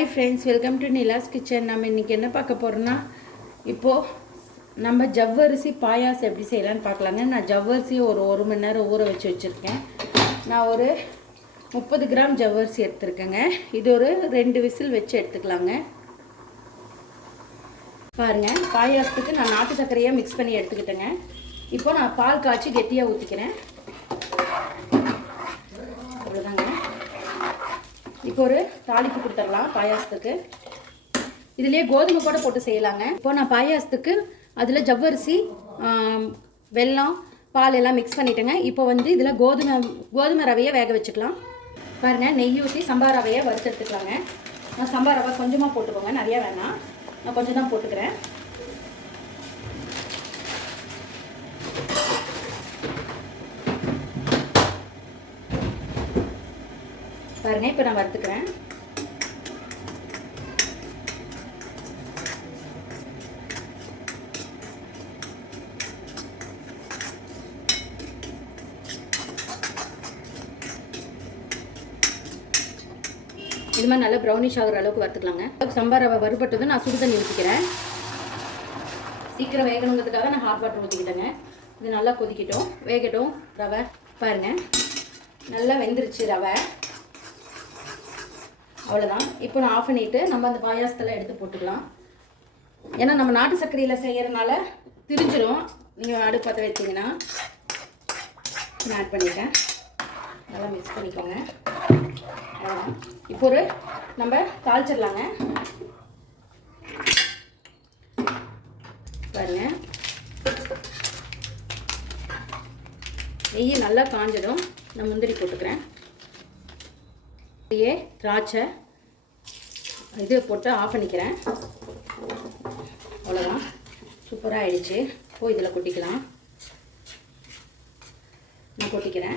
Hi friends, welcome to Nila's kitchen. நம்ம இன்றைக்கி என்ன பார்க்க போகிறோன்னா, இப்போது நம்ம ஜவ்வரிசி பாயாசம் எப்படி செய்யலான்னு பார்க்கலாங்க. நான் ஜவ்வரிசி ஒரு மணி நேரம் ஊற வச்சுருக்கேன். நான் ஒரு 30 கிராம் ஜவ்வரிசி எடுத்துருக்கேங்க. இது ஒரு 2 விசில் வச்சு எடுத்துக்கலாங்க. பாருங்கள், பாயாசத்துக்கு நான் நாட்டு சர்க்கரையாக மிக்ஸ் பண்ணி எடுத்துக்கிட்டேங்க. இப்போ நான் பால் காய்ச்சி கெட்டியாக ஊற்றிக்கிறேன். அவ்வளோதாங்க. இப்போ ஒரு தாளிப்பு கொடுத்துடலாம் பாயாசத்துக்கு. இதுலேயே கோதுமை கூட போட்டு செய்யலாங்க. இப்போ நான் பாயாசத்துக்கு அதில் ஜவ்வரிசி, வெல்லம், பால் எல்லாம் மிக்ஸ் பண்ணிட்டேங்க. இப்போ இதில் கோதுமை ரவையை வேக வச்சுக்கலாம். பாருங்கள், நெய் ஊற்றி சம்பா ரவையை வறுத்தெடுத்துக்கலாங்க. நான் சம்பா ரவை கொஞ்சமாக போட்டுக்கோங்க, நிறையா வேணாம். நான் கொஞ்சம் தான் போட்டுக்கிறேன். பாருங்க, இப்போ நான் வறுத்துக்கிறேன். இது மாதிரி நல்லா ப்ரௌனிஷ் ஆகிற அளவுக்கு வறுத்துக்கலாங்க. சம்பா ரவை வறுபட்டதும் நான் சுடு தண்ணி ஊற்றிக்கிறேன். சீக்கிரம் வேகணுங்கிறதுக்காக நான் ஹாட் வாட்டர் ஊற்றிக்கிட்டேங்க. இது நல்லா கொதிக்கட்டும், வேகட்டும் ரவை. பாருங்கள், நல்லா வெந்துருச்சு ரவை. அவ்வளோதான். இப்போ நான் ஆஃப் பண்ணிவிட்டு நம்ம அந்த பாயாசத்தில் எடுத்து போட்டுக்கலாம். ஏன்னா நம்ம நாட்டு சர்க்கரையில் செய்கிறதுனால திரிஞ்சிடும். நீங்கள் அடுப்பு பற்ற வச்சிங்கன்னா நான் ஆட் பண்ணிட்டேன். நல்லா மிக்ஸ் பண்ணிக்கோங்க. அவ்வளோதான். இப்போ ஒரு நம்ம தாளிச்சிடலாங்க. பாருங்க, நெய் நல்லா காஞ்சதும் நான் முந்திரி போட்டுக்கிறேன். அப்படியே திராட்சை இது போட்டு ஆஃப் பண்ணிக்கிறேன். அவ்வளோதான், சூப்பராக ஆயிடுச்சு. போய் இதில் கொட்டிக்கலாம். நான் கொட்டிக்கிறேன்.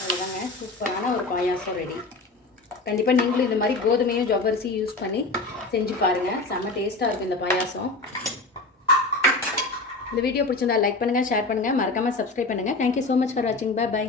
அவ்வளோதாங்க, சூப்பரான ஒரு பாயாசம் ரெடி. கண்டிப்பாக நீங்களும் இந்த மாதிரி கோதுமையும் ஜவ்வரிசி யூஸ் பண்ணி செஞ்சு பாருங்கள். செம்ம டேஸ்ட்டாக இருக்கும் இந்த பாயாசம். இந்த வீடியோ பிடிச்சிருந்தா லைக் பண்ணுங்கள், ஷேர் பண்ணுங்கள், மறக்காமல் சப்ஸ்கிரைப் பண்ணுங்கள். தேங்க்யூ ஸோ மச் ஃபார் வாட்சிங். பை.